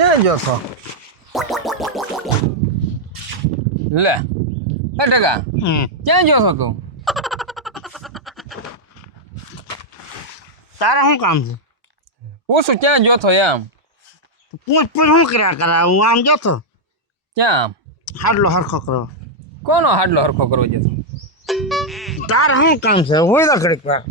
ક્યાં જો છો? લે એ ટકા ક્યાં ગયો છો તું? તારે શું કામ છે? પૂછું ક્યાં ગયો છો એમ? પૂછ શું કર્યા કરા? હું આમ ગયો તો ક્યાં આમ? હાડલો હરખો કરો. કોનો હાડલો હરખો કરવો જતો? તારે શું કામ છે? હોય તો ઘડીક વાર.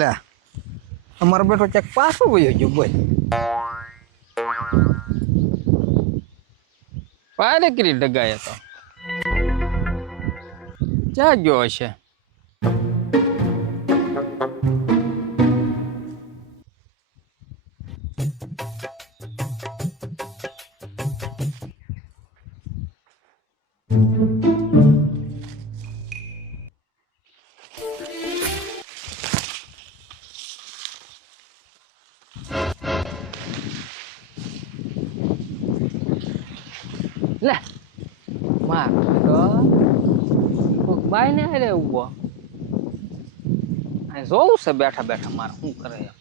લે અમારો બેટો ક્યાંક પાછો વયો ગયો બોલ. પારે કરી ડગાય તો ક્યાં ગયો હશે? લે માર તો કોક બાઈ ને રે ઉભો આ જોઉં છે બેઠા બેઠા માર શું કરે એમ.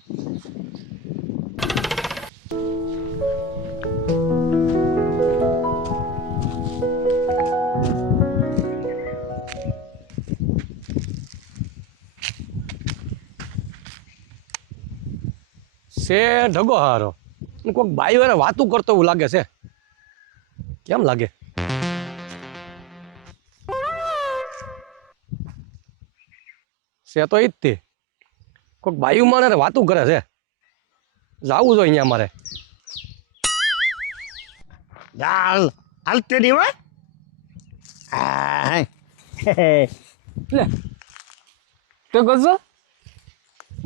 છે ઢગો હારો કોઈક બાઈ વાળા વાતું કરતો એવું લાગે છે. કેમ લાગે? છે તો ઈ જ તે કોઈક બાયું માણે વાતું કરે છે. જાવું જોઈએ અહીંયા મારે. હાલ હાલતે નહીં હોય. લે તો ગજો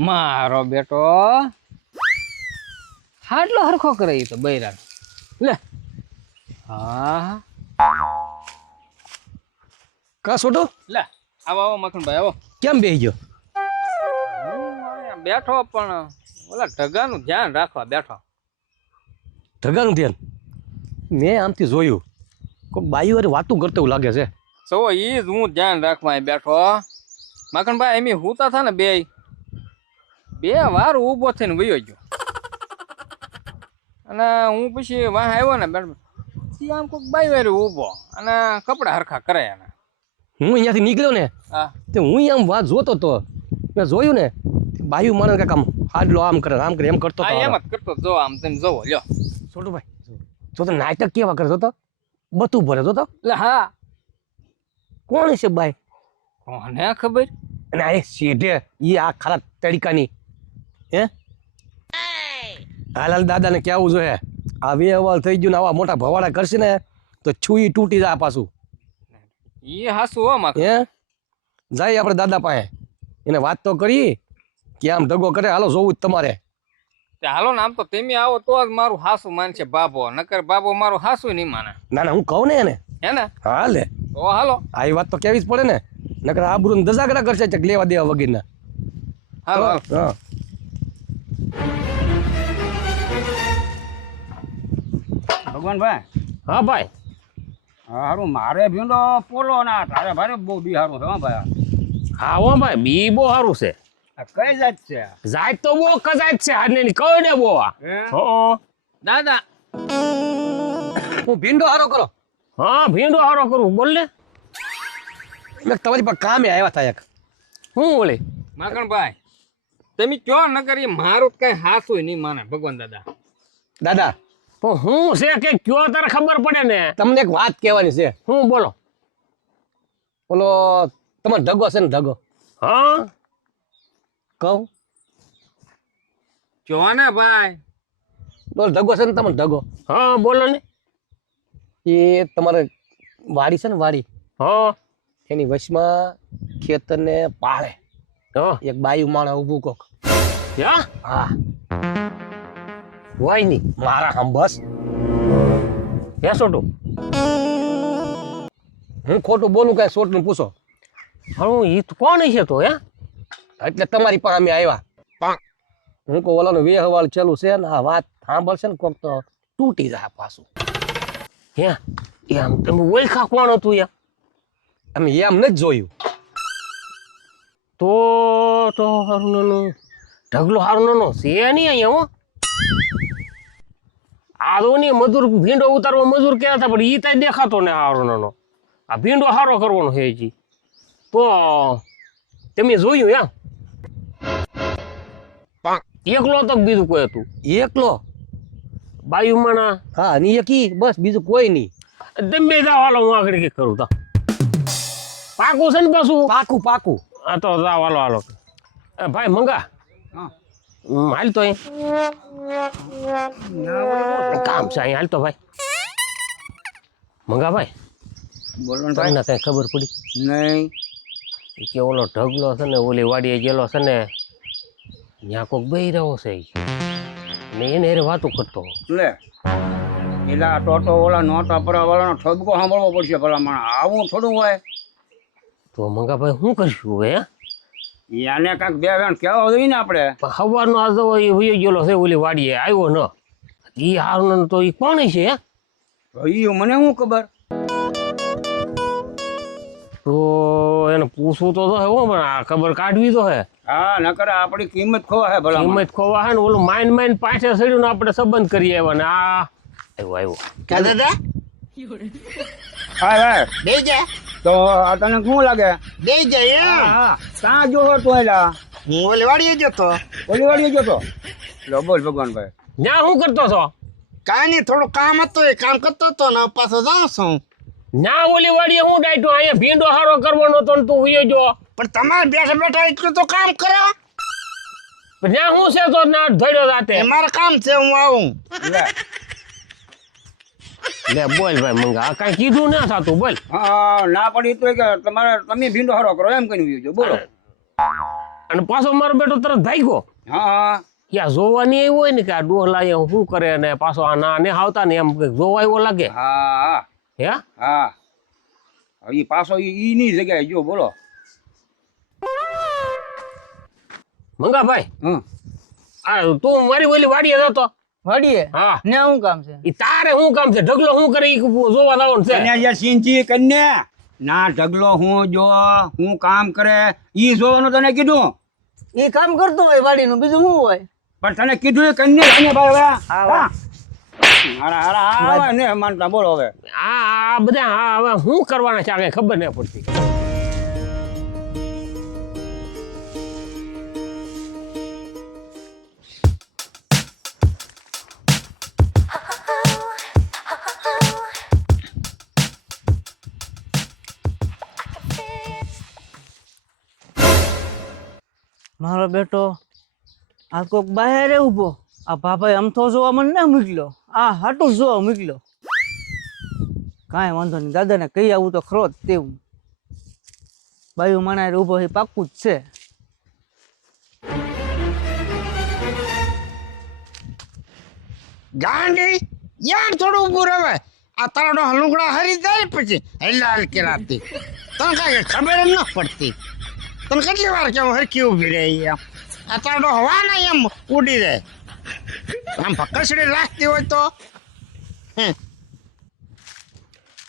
મારો બેટો હાડલો હરખો કરે ઈ તો બૈરા. લે હા કા છોટું? લે આવો આવો મખણભાઈ આવો. કેમ બેહી ગયો? હું બેઠો પણ ઓલા ઢગાનું ધ્યાન રાખવા બેઠો. ઢગાનું ધ્યાન? મેં આમથી જોયું કોઈક બાઈ વાળી વાતું કરતો એવું લાગે છે. સો ઈ જ હું ધ્યાન રાખવા અહીં બેઠો. મખણભાઈ એમ હુતા થા ને બે વાર ઊભો થઈને વયો ગયો અને હું પછી વાહ આવ્યો ને બેઠો આમ કોઈક બાઈ વારી ઊભો અને કપડા હરખા કરે એને. હું અહીંયાથી નીકળ્યો ને હા તે હું આમ વાત જોતો તો મેં જોયું ને બાયું માણે કાંક આમ હાડલો આમ કરે એમ કરતો હા એમ જ કરતો જો આમ તમે જોવો લ્યો. છોટું ભાઈ જો તો નાટક કેવા કરે જોતો બતું ભરે જોતો. એટલે હા કોણ છે બાઈ? કોને ખબર. અને આ શેઢે ઈ આ ખરા તડકાની હે હાલ દાદાને કેવું જોઈએ આ વેવાલ થઈ ગયું ને આવા મોટા ભવાડા કરશે ને તો છુઈ તૂટી જાય પાછું. એ હાસુ હો માં હે જાય આપણે દાદા પાસે એને વાત તો કરી કે આમ ઢગો કરે. હાલો જોવું જ તમારે. હાલો ને આમ તો તમે આવો તો જ મારું હાસુ માનશે બાબો, નકર બાબો મારું હાસુ નહીં માને. ના ના હું કહું ને એને હે ને હાલે તો હાલો આ વાત તો કેવી જ પડે ને નકર આબરૂ દજાગરા કરશે ચક લેવા દેવા વગરના. હાલો હા ભગવાનભાઈ હા ભાઈ હા હારું મારે ભીંડો પોલો ના તારે ભારે બહુ બી હારું છે હો ભાઈ હા હો ભાઈ બી બહુ સારું છે આ કઈ જાત છે જાત તો બહુ કજાત છે હારને ની કહો ને બહુ આ હે? હો દાદા હું ભીંડો હારો કરો હા ભીંડો હારો કરું બોલ ને મેં તમારી પર કામે આવ્યા હતા એક હું બોલે માખણભાઈ તમે કયો ન કરી મારું કઈ હાસુય નહીં માને ભગવાન દાદા દાદા તો હું છે કે કયો તારે ખબર પડે ને તમને એક વાત કહેવાની છે હું બોલો બોલો તમારો ઢગો છે ને ઢગો હા કહું કયો ને ભાઈ બોલો ઢગો છે ને તમારો ઢગો હા બોલો ને એ તમારે વાડી છે ને વાડી હા એની વચમાં ખેતરને પાળે એક બાયું માણસ ઊભું કોક હા હોય નહીં મારા આમ બસ હે સોટું હું ખોટું બોલું કઈ સોટનું પૂછો હું ઈ તો કોણ છે તો હે એટલે તમારી પાસે અમે આવ્યા હું કહું ઓલાનો વેહવાળ ચાલુ છે ને આ વાત સાંભળશે ને કોક તો તૂટી જાય પાછું હે એમ તમે ઓળખા કોણ હતું યા અમે એમ નથી જોયું તો હારુનો ઢગલો હારુનો છે નહીં અહીંયા હો આ તો નહીં મજૂર ભીંડો ઉતારવા મજૂર ક્યાં હતા પણ ઈ તો દેખાતો ને હારુનો આ ભીંડો હારો કરવાનો છે જી તો તમે જોયું એમ એકલો તો બીજું કોઈ હતું એકલો બાયુ માણા હા ની એકી બસ બીજું કોઈ નહીં તમે જાઓ હાલો હું આગળ કઈ કરું તો પાકું છે ને પાછું પાકું પાકું આ તો જાઓ હાલો હાલો ભાઈ મંગા હા હાલ તો અહીં કામ છે અહીં હાલ તો ભાઈ મંગા ભાઈ બોલો ને તમને ભાઈ કઈ ખબર પડી નહીં કે ઓલો ઢગલો છે ને ઓલી વાડીએ ગયેલો છે ને ત્યાં કોક બેહી રહ્યો છે ને એને હારે વાતું કરતો લે એલા ટોટો ઓલા નોટા પરા વાળાનો ઠબકો સાંભળવો પડશે ભલા માણસ આવું થોડું હોય તો મંગા ભાઈ શું કરશું હે યાને કાંઈક બે વેણ કહેવા જોઈએ ને આપણે સવારનો આ તો એ વયો ગયેલો છે ઓલી વાડીએ આવ્યો ન ઈ હારું તો ઈ કોણ છે હે તો ઈ મને શું ખબર તો એને પૂછવું તો હે હો પણ આ ખબર કાઢવી તો હે હા નકર આપણી કિંમત ખોવા હે ભલા કિંમત ખોવા હે ને ઓલું માઇન માઇન પાછળ સડ્યું ને આપણે સંબંધ કરી આવ્યા ને આ આવ્યો ક્યાં દાદા હા ભાઈ બે જા તો આ તને શું લાગે બે જા હા એમ હા કાં જોવો તો એલા હું ઓલી વાડીએ જતો ઓલી વાળી જતો લો બોલ ભગવાનભાઈ ન્યા શું કરતો છો કાંઈ નહીં થોડું કામ હતું એ કામ કરતો હતો ને પાછો જાઉં છું ન્યા ઓલી વાડીએ હું ડાયટો અહીંયા ભીંડો હારો કરવાનો તો ને તું વયો જો પણ તમારે બેઠા બેઠા એટલું તો કામ કરો ન્યા શું છે તો ના ધડ્યો રાતે એ મારે કામ છે હું આવું લે લે બોલ ભાઈ મંગા આ કાંઈ કીધું ના થતું બોલ હા ના પડી તો કે તમારે તમે ભીંડો હારો કરો એમ કઈ જો બોલો અને પાછો મારો બેટો તરત ભાગ્યો હા હા યા જોવાની એવું હોય ને કે આ ડોહલા અહીંયા શું કરે ને પાછો આ ના ને આવતા ને એમ કંઈક જોવા એવો લાગે હા હે હા ઈ પાછો ઈ ની જગ્યાએ જો બોલો મંગા ભાઈ હમ આ તું મારી ઓલી વાડીએ જતો વાડીએ હા ને શું કામ છે ઈ તારે શું કામ છે ઢગલો શું કરે ઈ જોવા લાવવાનું છે કન્યા યાર સિંચી કન્યા ના ઢગલો હું જો હું કામ કરે ઈ જોવાનું તને કીધું એ કામ કરતો હોય વાડીનું બીજું શું હોય પણ તને કીધું એ કન્યા ભાઈ હા, હા હારા હારા હા ને માનતા બોલો હવે આ બધા હા હવે શું કરવાના છે આ કઈ ખબર નહીં પડતી મારો બેટો આ કોક બહાર ઉભો આ ભાભાઈ અમથો જોવા મને ના મોકલ્યો આ હાટું જોવા મોકલ્યો કાંઈ વાંધો નહીં દાદાને કહી આવું તો ખરો જ તેવું બાયું માણા ઉભો એ પાક્કું જ છે ગાંડી યાર થોડું ઊભું રહેવાય આ તારો હલુકડા હરી જાય પછી હેલા હલકી રાતી તને કાંઈ ખબર જ ન પડતી તને કેટલી વાર કેવું હરકી ઊભી રહી એમ આ તારો હવા નહીં એમ ઉડી જાય આમ ભકસડી લાગતી હોય તો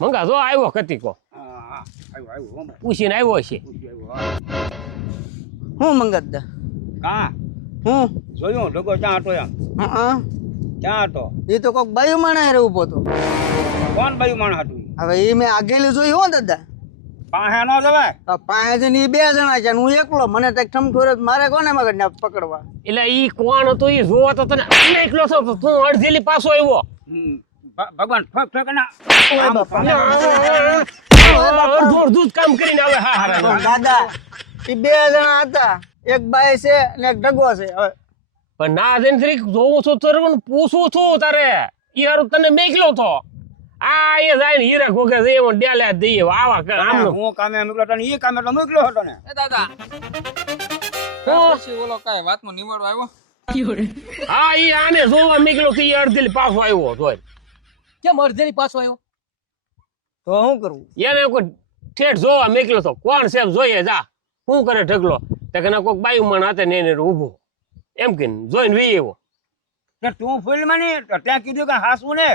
મંગા જો આવ્યો કતીકો હા હા આવ્યો આવ્યો હો ભાઈ પૂછીને આવ્યો છે પૂછી આવ્યો હા. હું મંગત દા કા હું જોયું ઢગો ક્યાં હતો એમ હા ક્યાં હતો એ તો કોક બાયું માણા હારે ઊભો હતો કોણ બાયું માણસ હતું હવે એ મેં આગેલી જોઈ હો દાદા પાસે ન જવાય આ પાંચ જણ ઈ 2 જણા છે ને હું એકલો મને તક ઠમઠોર મારે કોને મગજને પકડવા એટલે ઈ કોણ હતો ઈ જોવો તો તને આને એકલો છો તો તું અડધેલી પાછો આવ્યો ભગવાન ફક ફક ના ઓય બાપા અડધું અડધું જ કામ કરીને આવે હા હારા દાદા એ 2 જણા હતા એક બાઈ છે ને એક ઢગો છે હવે પણ ના જઈને જરીક જોવું છું તારે પૂછવું છું તારે ઈ હારું તને મેકલો તો આ એ જાય ને હીરા ગોગે છે એવો ડેલા દઈએ આવા કર આમનો હું કામે મોકલો તને એ કામે તો મોકલ્યો હતો ને એ દાદા પછી ઓલો કાંઈ વાતમાં નિમાડો આવ્યો હા ઈ આને જોવા મેકલો તો ઈ અડધેલી પાછો આવ્યો તોય કેમ અડધેની પાછો આવ્યો? તો શું કરવું એને કોઈ ઠેઠ જોવા મેકલો તો કોણ છે જોઈએ જા શું કરે ઢગલો તે કે કોઈક બાયું મણ હાથે ને એને ઊભો એમ કે જોઈને વી એવો તે તું ફૂલ મને ત્યાં કીધું કે હાસું ને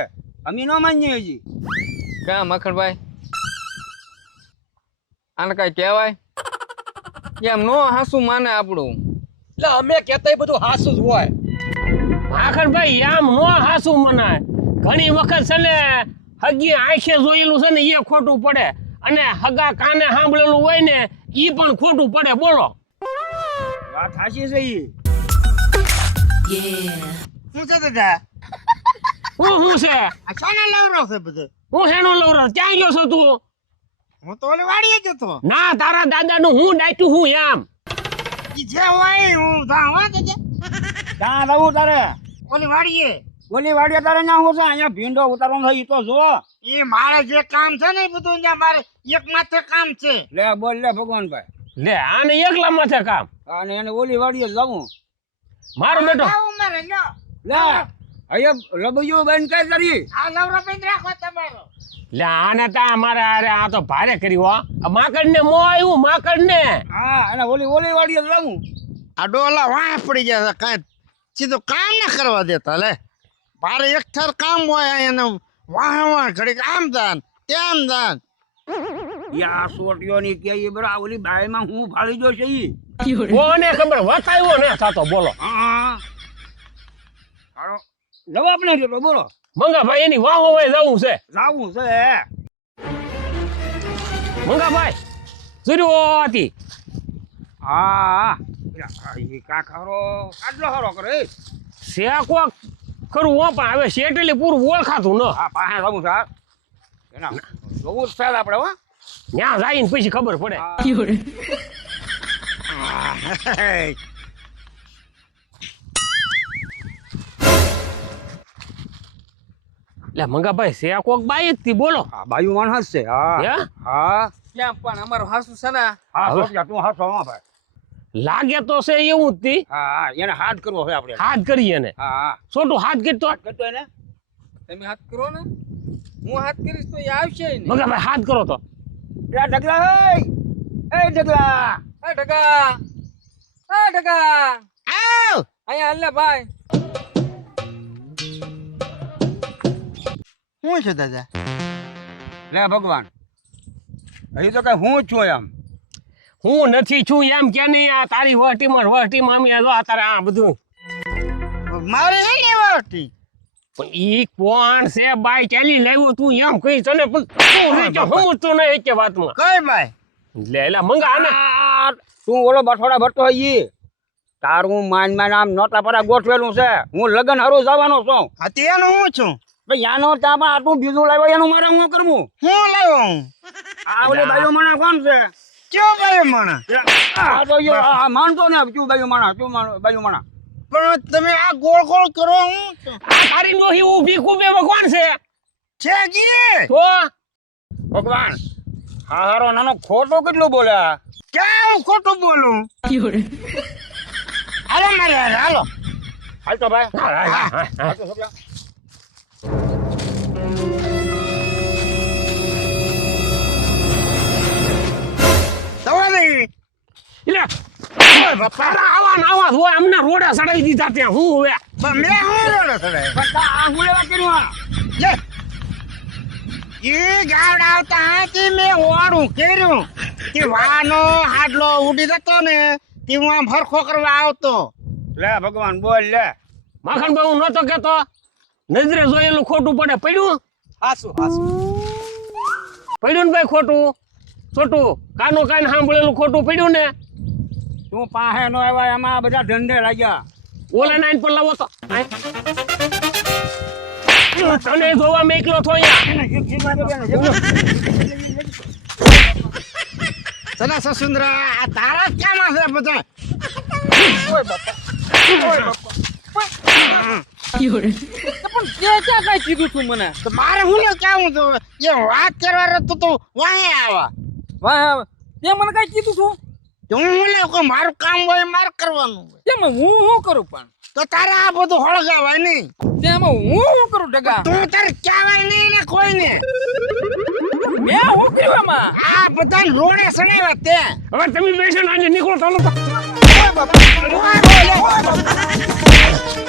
અમે ન માનીએ હજી ક્યાં મખણભાઈ આને કાંઈ કહેવાય એમ નો હાસુ માને આપણું એટલે અમે કહેતા બધું હાસું જ હોય. ભાખરભાઈ આમ નો હાસું મનાય ઘણી વખત છે ને હગી આંખે જોયેલું છે ને એ ખોટું પડે અને હગા કાને સાંભળેલું હોય ને ઈ પણ ખોટું પડે બોલો વાત હાચી છે ઈ શું છે દાદા હું છે આ શાના લવરો છે બધો હું હેનો લવરો ક્યાં ગયો છો તું હું તો ઓલી વાડીએ જ હતો ના તારા દાદાનું હું ડાયટું હું એમ ઈ જે હોય હું જાવા દાદા ક્યાં રહું તારે ઓલી વાડીએ ઓલી વાડીએ તારે ના હું છે અહીંયા ભીંડો ઉતારવાનો છે ઈ તો જો એ મારે જે કામ છે ને એ બધું ત્યાં મારે એક માથે કામ છે લે બોલ લે ભગવાનભાઈ લે આને એકલા માથે કામ અને એને ઓલી વાડીએ જવું મારો બેટો આવું મારે લ્યો લે અહીંયા લબૈયું બંધ કઈ કરી આ લવરો બંધ રાખો તમારો લે આને તા મારે અરે આ તો ભારે કર્યું હો આ માકડ ને મો આવ્યું માકડ ને હા અને ઓલી વાડીએ જવું આ ડોલા વાહ પડી ગયા છે કાંઈ સીધું કામ ના કરવા દેતા લે મારે એક થર કામ હોય એને વાહ ઘડીક આમ દાન તેમ દાન યા સોટીઓ ની કે ઈ બરા ઓલી બાયમાં હું ફાળી જો છે ઈ કોને ખબર વતાવ્યો ને થાતો બોલો હા હાલો જવાબ નહીં દેતો બોલો મંગાભાઈ એની વાહો હોય જવું છે જાવું છે મંગાભાઈ જરૂર હતી હા ઈ કાકારો આટલો હારો કરે છે કોક ખરું હો પણ હવે શેટેલી પૂરું ઓળખાતું ન હા પાસે જવું છે એના જોવું જ છે આપણે હો ત્યાં જઈને પછી ખબર પડે એટલે મંગાભાઈ છે કોક બાઈ જ થી બોલો હા બાયુ માણસ છે હા હે? હા ક્યાં પણ અમારું હાસુ છે ને હા હવે? સોટિયા તું હાસો હા ભાઈ લાગે તો છે એવું જ તી હા હા એને હાથ કરવો છે આપણે હાથ કરીએ ને હા હા છોટું હાથ કરતો કરતો એને તમે હાથ કરો ને હું હાથ કરીશ તો એ આવશે ને મંગાભાઈ હાથ કરો તો એ ઢગલા એ ઢગલા એ ઢગા એ ઢગા આવ અહીંયા હાલ ને ભાઈ શું છે દાદા લે ભગવાન અહીં તો કઈ હું જ છું એમ હું નથી છું એમ કે નહીં આ તારી વહટીમાં અમે જો આ તારે આ બધું મારે નહીં લેવા હતી પણ ઈ કોણ છે બાઈ ચાલી લાવ્યો તું એમ કહી તને પણ તું રીચો સમજતો નહીં એક વાતમાં કઈ ભાઈ લે એલા મંગા આને તું ઓલો બઠોડા ભરતો હોય ઈ તારું માન આમ નોટા પર ગોઠવેલું છે હું લગન હારું જવાનો છું અત્યારનું હું છું ભાઈ યાનો તામાં આટલું બીજું લાવ્યો એનું મારે હું કરવું હું લાવ્યો હું આ ઓલી બાયો માણા કોણ છે કયો ભાઈ માણા આ તો યો આ માનતો ને તું બાયો માણા તું બાયો માણા પણ તમે આ ગોળ ગોળ કરો હું આ તારી નોહી ઊભી કુબે કોણ છે છે જી તો ભગવાન હા હારો નાનો ખોટો કેટલું બોલ્યા ક્યાં હું ખોટું બોલું હાલો મારે હારે, હાલો હાલ તો ભાઈ હા. હાલ તો છોકરા. તમારી એટલે આવા હોય અમને રોડા સડાઈ દીધા ત્યાં હું હવે મેં હું રોડો ચડાય પણ આ હું લેવા કર્યું આ? લે ઈ ગાવડા આવતા હાથી મેં ઓળું કર્યું કે વાનો હાડલો ઉડી જતો ને તે હું આમ હરખો કરવા આવતો. લે ભગવાન બોલ લે. માખણ ભાઈ હું નતો કેતો નજરે જોયેલું ખોટું પડે પડ્યું હાસુ હાસુ પડ્યું ને ભાઈ ખોટું છોટું કાનો કાન સાંભળેલું ખોટું પડ્યું ને તું પાસે નો આવ્યા એમાં બધા ધંધે લાગ્યા. ઓલા નાઈન પર લાવો તો તને જોવા મેં એકલો છો તને સસુંદરા આ તારા જ કામ છે બધા. પણ તે ક્યાં કઈ કીધું તું મને તો મારે હું ને કેવું તું એ વાત કરવા રહેતું તું વાહે આવા વાહ તે મને કઈ કીધું તું તો હું ને કોઈ મારું કામ હોય મારે કરવાનું હોય તેમાં હું શું કરું પણ તો તારે આ બધું હળગાવાય નહીં. તેમાં હું શું કરું ડગા તું તારે કહેવાય નહીં ને કોઈને. મેં શું કર્યું એમાં આ બધા રોડે સડાવ્યા તે હવે તમે બેસો ને આજે નીકળો ચાલો તો ઓય બાપા, ઓય બાપા.